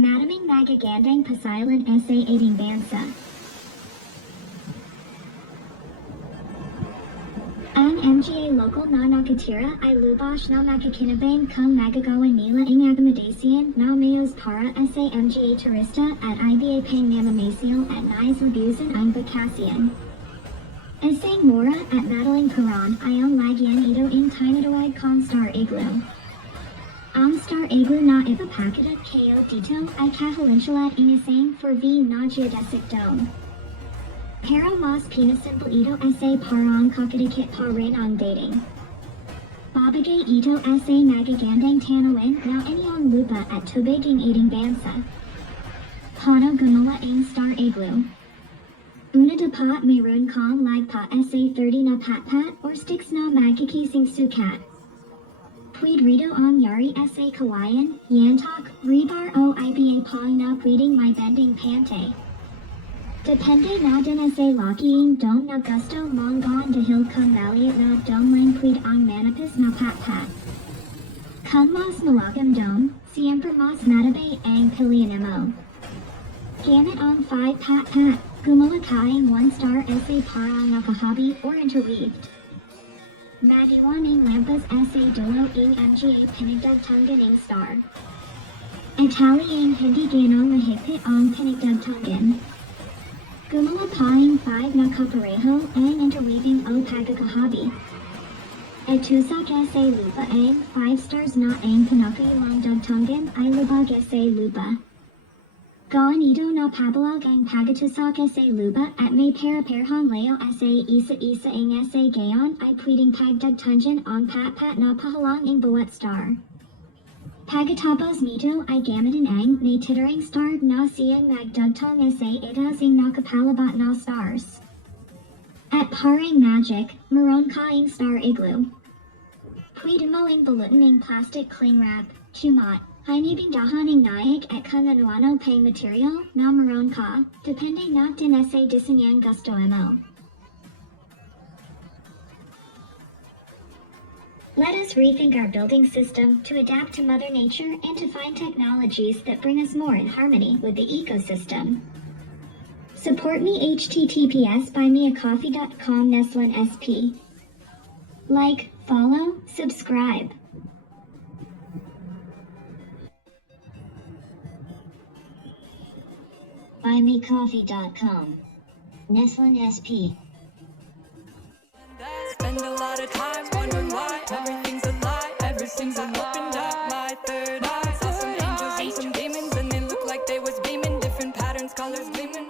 Madaming magagandang pasilan sa ating bansa. Ang mga local na nakatira ay lubos na makikinabang kung magagawa nila ang accommodation na mayos para sa mga turista at iba pang namamasyal at nais labusan ang bakasyon. Isang mura at madaling paraan ay ang lagyan ito ang tinatawag kong Star Igloo. Ang Star Igloo na ipapakita kayo dito ay kahalinsulat ang isang 4V na geodesic dome. Pero mas pinasimple ito sa parang kakadikit pa rin ang dating. Babagay ito sa magagandang tanawin na inyong lupa at tubig ang ating bansa. Paano gumawa ang Star Igloo? Una dapat mayroon kang lagpa sa 30 na patpat or sticks na magkikising sukat. Pwede rito ang yari sa kawayan, yantok, rebar o iba pang na pwedeng may bending pante. Depende na din sa laking dome na gusto mong gawin dahil kung maliit na dome lang pwede ang manipis na patpat. Kung mas malakang dome, siyempre mas matabay ang pilihan mo. Gamit ang 5 patpat, gumawa ka ang 1 star sa parang nakahabi or interweaved. Madiwan ang lampas sa dulo ang mga pinagdagtungan ng star. Itali ang hindi ganong mahigpit ang pinagdagtungan. Gumawa pa ang 5 na kapareho ang interweaving o pagkakahabi. Itusak sa lupa ang 5 stars na ang pinakailang dagtungan ay lubag sa lupa. Gawin ito na pabalag ang pagkatusak sa lupa at may para-perhang layo sa isa-isa ang sa gayon ay pwedeng pagdagtungan ang patpat na pahalang ang bawat star. Pagkatapos nito ay gamitin ang may titering star na siyang magdagtong sa itas ang nakapalabat na stars. At parang magic, meron ka ang Star Igloo. Pwede mo ang balutin ng plastic cling wrap, chumot, hinibing dahan ng naik at kung ano-ano pang material na meron ka, depende na din sa disenyang gusto mo. Let us rethink our building system to adapt to Mother Nature and to find technologies that bring us more in harmony with the ecosystem. Support me https buymeacoffee.com /SP. Like, follow, subscribe. buymecoffee.com /SP. Spend a lot of time wondering why everything's a lie. Everything's an opened up my third eye. Saw some angels and some demons, and they look like they was beaming. Different patterns, colors gleaming.